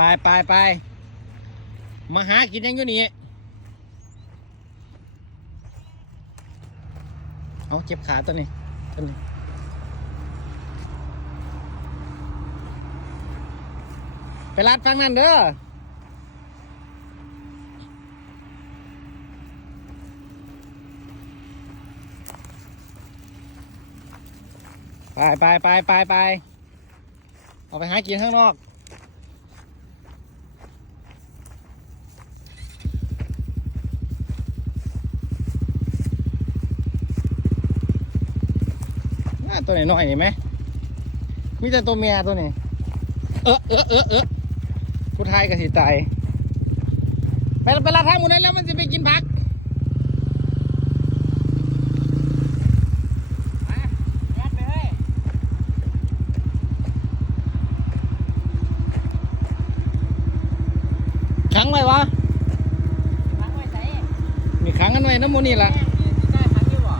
ไปไปไปมาหากินยังอยู่นี่เอาเจ็บขาตัวนี้ตัวนี้ไปรัดฟังนั่นเด้อไปไปไปไปไปเอาไปหากินข้างนอก ตัวไหนหน้อยเห็นไหมมีแต่ตัวเมียตัวนี้เออเออเออเออผู้ทายกับสิตายไปไปลาทางหมูนั้นแล้วมันจะไปกินผักมายัดไปเฮ้ยขังไว้วะพักไว้ใส่มีขังกันไว้น้ำมูนี่ล่ะ ได้พักอยู่บ่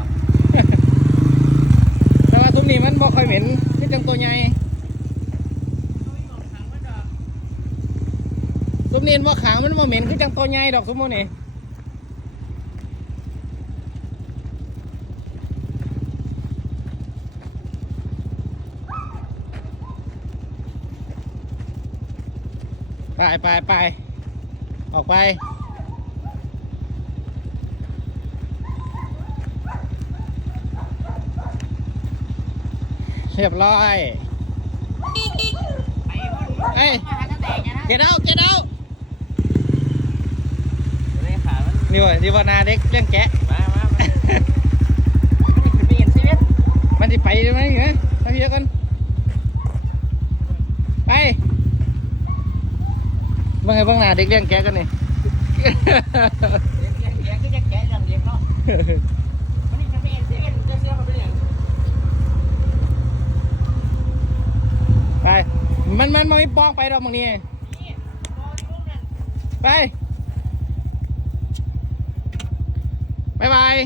แต่ว่าทุกนี้มันบ่ค่อยเหม็นนี่จัง ตัวใหญ่ทุกนี้บ่าขางมันบ่เหม็นคือจังตัวใหญ่ดอกทุกมื้อนี่ไปไปไปออกไป เรียบร้อยไปพุ่นเอ้ยมาหาตั้งแต่เนี่ยนะเ get out get out เลยขามันนี่ว่านี่ว่านาเด็กเลี้ยงแกะมามามาเปลี่ยนชีวิตมันจะไปได้ไหมเนี่ยมาเทียกันไปเบิ่งให้เบิ่งหน้าเด็กเลี้ยงแกะกันนี่เลี้ยงเลี้ยงเลี้ยงก็จะแกะอย่างเลี้ยงเนาะวันนี้จะเปลี่ยนชีวิตจะเสื้อมาเป็นอย่าง ไป มันมันมันไม่ปองไปดอกบางนี่ไปบายบาย